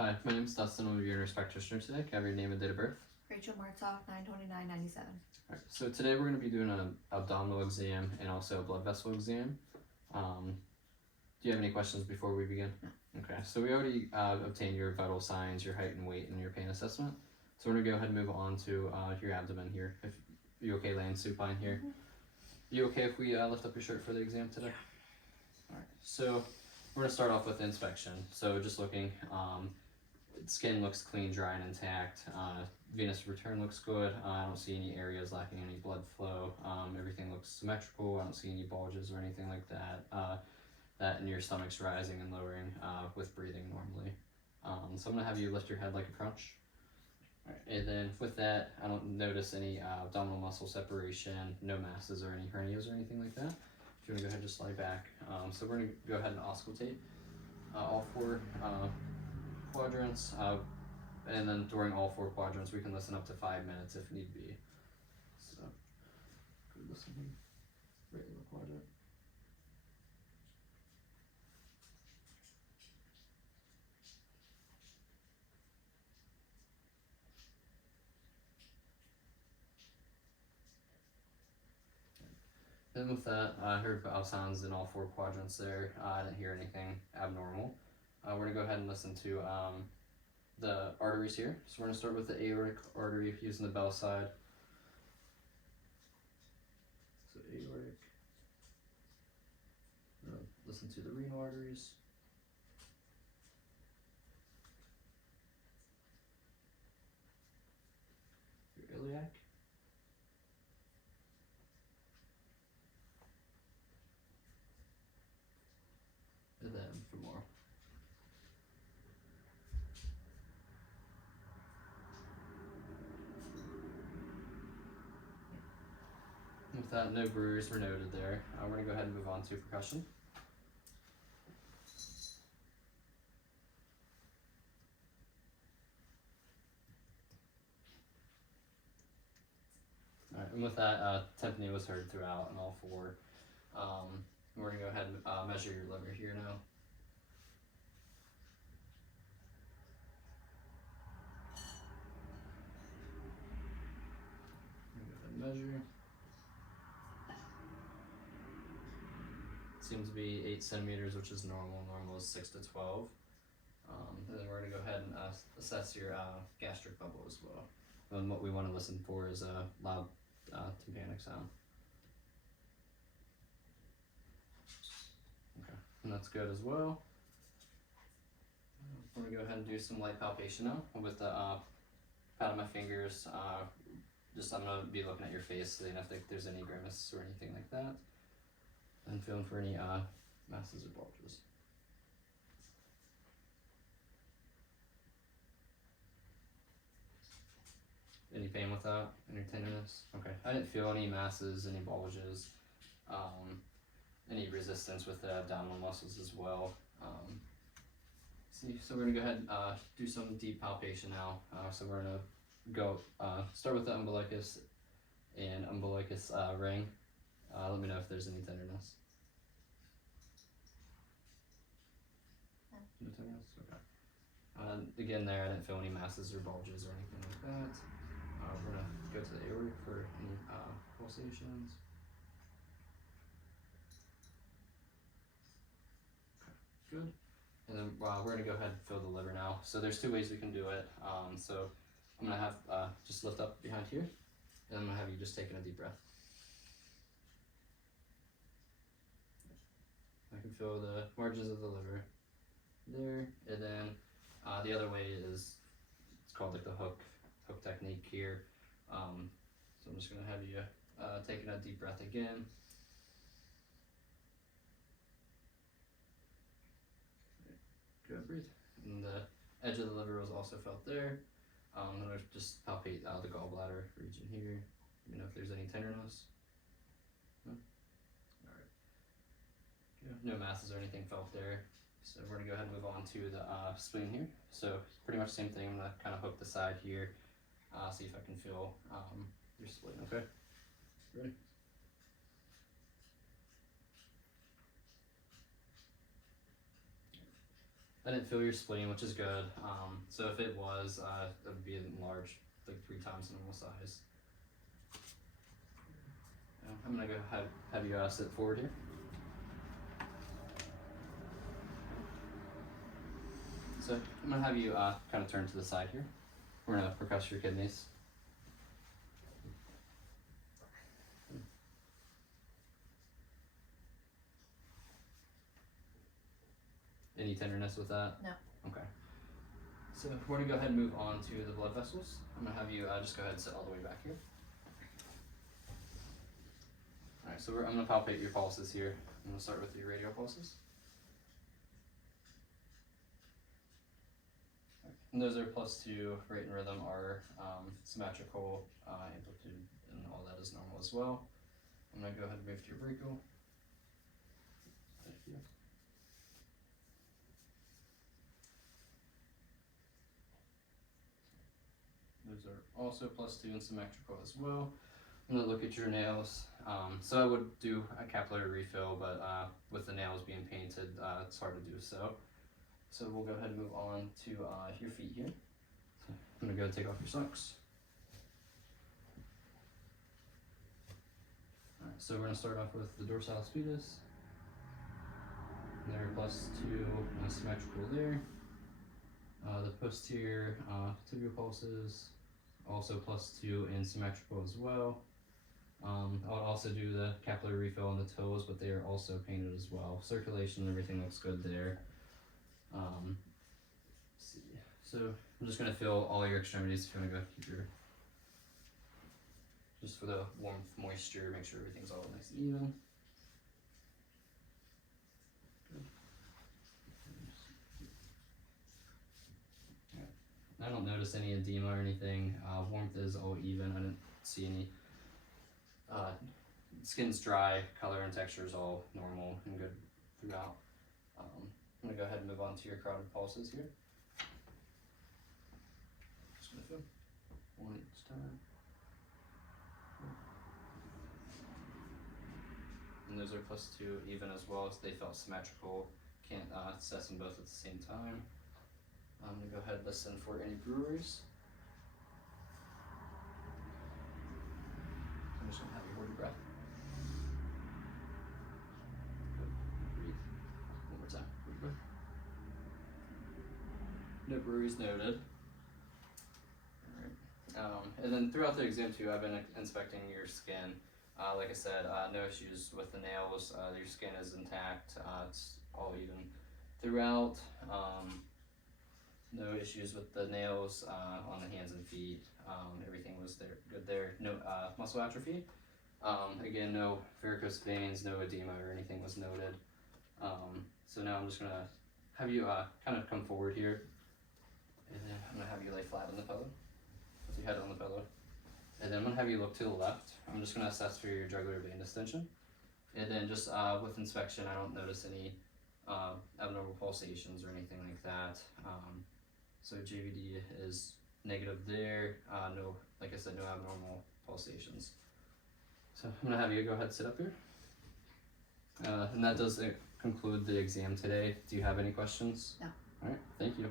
Hi, my name is Dustin. I'm your nurse practitioner today. Can I have your name and date of birth? Rachel Martoff, 9/29/97. Alright, so today we're going to be doing an abdominal exam and also a blood vessel exam. Do you have any questions before we begin? No. Okay, so we already obtained your vital signs, your height and weight, and your pain assessment. So we're going to go ahead and move on to your abdomen here. If you okay laying supine here? Mm-hmm. You okay if we lift up your shirt for the exam today? Yeah. Alright, so we're going to start off with inspection. So just looking, skin looks clean, dry, and intact. Venous return looks good. I don't see any areas lacking any blood flow. Everything looks symmetrical. I don't see any bulges or anything like that. That and your stomach's rising and lowering with breathing normally. So I'm gonna have you lift your head like a crunch. All right, and then with that, I don't notice any abdominal muscle separation, no masses or any hernias or anything like that. If you wanna go ahead and just lie back. So we're gonna go ahead and auscultate all four quadrants, and then during all four quadrants, we can listen up to 5 minutes if need be. So, good listening, regular quadrant. Then with that, I heard bowel sounds in all four quadrants there. I didn't hear anything abnormal. We're gonna go ahead and listen to the arteries here. So we're gonna start with the aortic artery using the bell side. So aortic. We're gonna listen to the renal arteries. Your iliac. And then femoral. With that, no bruise were noted there. We're gonna go ahead and move on to percussion. Alright, and with that, tympany was heard throughout in all four. We're gonna go ahead and measure your liver here now. Go ahead and measure. Seems to be 8 centimeters, which is normal. Normal is 6 to 12. And then we're gonna go ahead and assess your gastric bubble as well. And what we want to listen for is a loud tympanic sound. Okay, and that's good as well. We're gonna go ahead and do some light palpation now with the pat of my fingers. I'm gonna be looking at your face, seeing if there's any grimace or anything like that, and feeling for any masses or bulges. Any pain with that? Any tenderness? Okay, I didn't feel any masses, any bulges, any resistance with the abdominal muscles as well. So we're gonna go ahead and do some deep palpation now. So we're gonna go start with the umbilicus and umbilicus ring. Let me know if there's any tenderness. No tenderness? Okay. Again there, I didn't feel any masses or bulges or anything like that. We're gonna go to the aortic for any pulsations. Okay, good. And then we're gonna go ahead and fill the liver now. So there's two ways we can do it. So I'm gonna have just lift up behind here, and I'm gonna have you just taking a deep breath. I can feel the margins of the liver there, and then the other way is it's called like the hook technique here. So I'm just gonna have you taking a deep breath again. Good, breathe. And the edge of the liver was also felt there. I'm gonna just palpate the gallbladder region here. Let me know if there's any tenderness. No? Alright. No masses or anything felt there. So we're gonna go ahead and move on to the spleen here. So pretty much the same thing. I'm gonna kind of hook the side here. See if I can feel your spleen. Okay. Ready? I didn't feel your spleen, which is good. So if it was, it would be enlarged like 3 times the normal size. I'm gonna go have you sit forward here. So I'm gonna have you kind of turn to the side here. We're gonna percuss your kidneys. Any tenderness with that? No. Okay. So we're gonna go ahead and move on to the blood vessels. I'm gonna have you just go ahead and sit all the way back here. Alright, so I'm gonna palpate your pulses here. I'm gonna start with your radial pulses. And those are +2, rate and rhythm are symmetrical, amplitude and all that is normal as well. I'm gonna go ahead and move to your brachial. Thank you. Those are also +2 and symmetrical as well. I'm gonna look at your nails. So I would do a capillary refill, but with the nails being painted, it's hard to do so. So we'll go ahead and move on to your feet here. So I'm gonna go take off your socks. Alright, so we're gonna start off with the dorsalis pedis. They're +2 symmetrical there. The posterior tibial pulses also +2 and symmetrical as well. I'll also do the capillary refill on the toes, but they are also painted as well. Circulation and everything looks good there. Let's see. So I'm just gonna feel all your extremities. If you wanna go keep your, just for the warmth, moisture, make sure everything's all nice and even. Good. I don't notice any edema or anything. Warmth is all even. I didn't see any. Skin's dry, color and texture is all normal and good throughout. I'm gonna go ahead and move on to your carotid pulses here. Just gonna feel one each time. And those are +2 even as well, so they felt symmetrical. Can't assess them both at the same time. I'm gonna go ahead and listen for any breweries. I'm just gonna have you hold your breath. Good. Breathe. One more time. Hold your breath. No breweries noted. Alright. And then throughout the exam too, I've been inspecting your skin. Like I said, no issues with the nails. Your skin is intact. It's all even throughout. No issues with the nails on the hands and feet. Everything was there, good there. No muscle atrophy. Again, no varicose veins, no edema or anything was noted. So now I'm just gonna have you kind of come forward here, and then I'm gonna have you lay flat on the pillow with your head on the pillow, and then I'm gonna have you look to the left. I'm just gonna assess for your jugular vein distension, and then just with inspection, I don't notice any abnormal pulsations or anything like that. So JVD is negative there. No, like I said, no abnormal pulsations. So I'm gonna have you go ahead and sit up here. And that does conclude the exam today. Do you have any questions? No. All right, thank you.